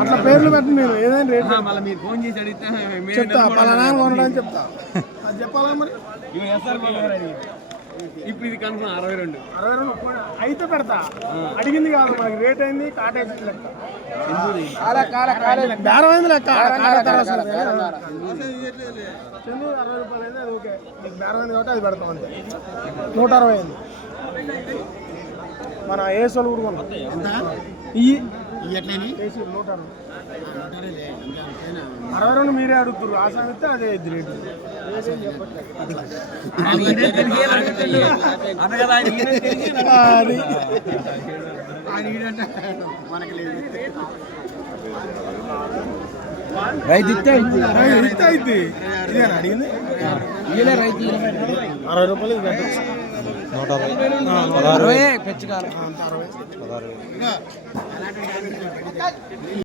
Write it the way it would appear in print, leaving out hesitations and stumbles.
అట్లా పేర్లు పెట్టి మీరు ఏదైనా రేట్ మళ్ళీ మీరు ఫోన్ చేసి అడిగితే చెప్తా పలానా కొనడానికి చెప్తా అది చెప్పాలా మరి ఇప్పుడు ఇది కన్ఫర్మ్ 62 అయితే పెడతా అడిగింది కాదు మనకి రేట్ అయింది కాటేజ్ లెక్క బేరం అయింది లెక్క చెందు 60 రూపాయలు అయింది అది ఓకే నీకు బేరం అయింది కాబట్టి అది పెడతాం అంతే 160 అయింది మన ఏసోలు కూడా కొన్నాం ఈ 160 మీరే అడుగుతారు ఆ సంగతి అదే ఇది రేటు రైతు ఇస్తే అయితే ఇదేనా అడిగింది 60 రూపాయలు ఇది పెట్టచ్చు 160 పెంచుకోవాలి 60